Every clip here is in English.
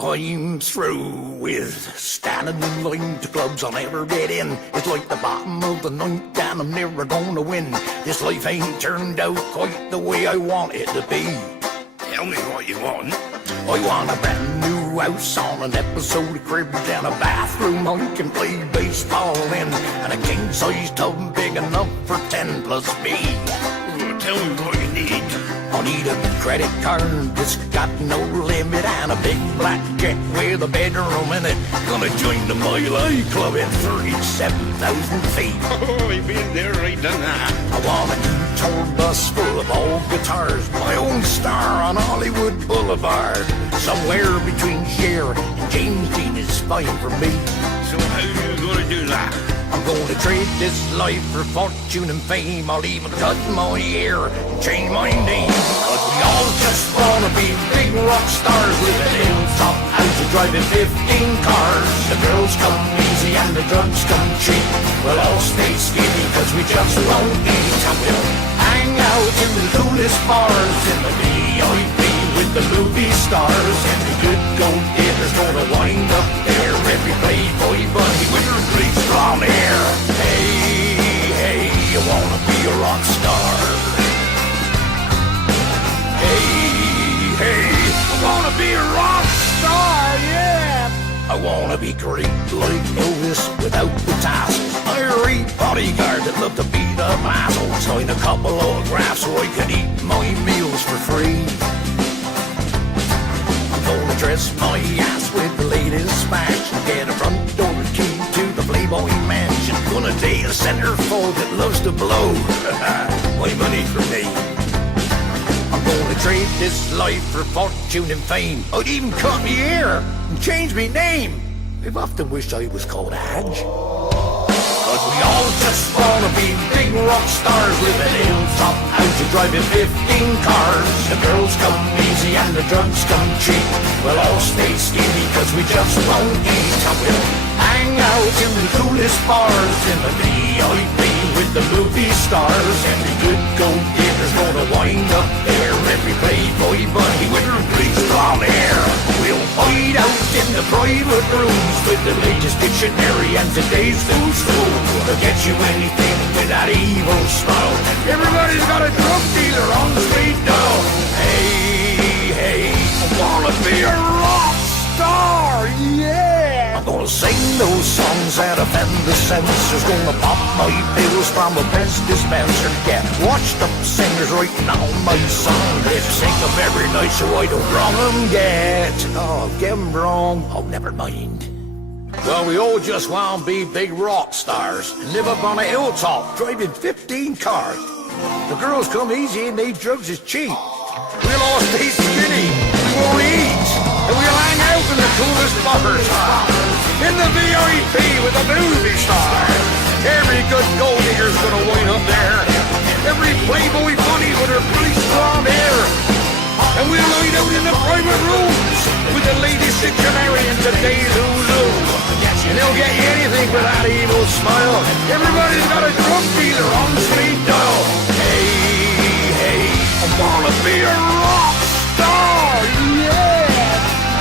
I'm through with standing in line to clubs I'll never get in. It's like the bottom of the ninth and I'm never gonna win. This life ain't turned out quite the way I want it to be. Tell me what you want. I want a brand new house on an episode of Cribs and a bathroom I can play baseball in, and a king-size tub big enough for 10 plus me. Tell me what you need. I need a credit card that's got no limit and a big black jet with a bedroom in it. Gonna join the Mile High Club at 37,000 feet. Oh, I've been there, right done that. I want a new tour bus full of old guitars, my own star on Hollywood Boulevard. Somewhere between Cher and James Dean is fine for me. So how you gonna do that? I'm gonna trade this life for fortune and fame. I'll even cut my hair and change my name. Cause we all just wanna be big rock stars, living in top houses, driving 15 cars. The girls come easy and the drugs come cheap. We'll all stay skinny cause we just won't eat. And we'll hang out in the coolest bars, in the VIP with the movie stars. And the good gold diggers gonna wind up there. Every playboy bunny with her bleached blonde hair. Hey, hey, you wanna be a rock star? Hey, hey, I wanna be a rock star, yeah! I wanna be great like Elvis without the tassels. Irie bodyguard that love to beat up assholes. Sign a couple autographs so I can eat my meals for free. Gonna dress my ass with the latest fashion, get a front door key to the Playboy Mansion. Gonna date a centerfold that loves to blow my money for me. I'm gonna trade this life for fortune and fame. I'd even cut me hair and change me name. I've often wished I was called Hadge. Cause we all just wanna be big rock stars, living in top houses, driving 15 cars. The girls come easy and the drugs come cheap. We'll all stay skinny cause we just won't eat. And we'll hang out in the coolest bars, in the VIP with the movie stars. And the good gold diggers gonna wind up there. Every playboy bunny with her bleached blonde hair. We'll hide out in the private rooms with the latest dictionary and today's who's who. They'll get you anything with that evil smile. Everybody's got a drug dealer on the street now. Hey, hey, I wanna be a rock star, yeah! I'm gonna sing those songs that offend the censors. Gonna pop my pills from a best dispenser. Get washed up singers writing all my songs. Lip sync them every night so I don't wrong them yet. Oh, get them wrong. Oh, never mind. Well, we all just want to be big rock stars and live up on a hilltop, driving 15 cars. The girls come easy and they drugs is cheap. We'll all stay skinny, we won't eat, and we'll hang out in the coolest bars, in the VIP with the movie star. Every good gold digger's gonna wind up there. Every playboy bunny with her bleached blonde hair. And we'll hide out in the private rooms with the latest dictionary and today's who's who. And they'll get you anything with that evil smile. Everybody's got a drug dealer on the street dial. Hey, hey, I wanna be a rock star, yeah.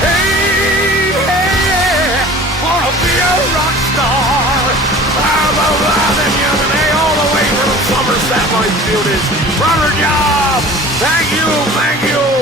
Hey, hey, wanna be a rock star. I'm alive and young and hey, all the way from Somerset, my students. Brother Job, thank you, thank you.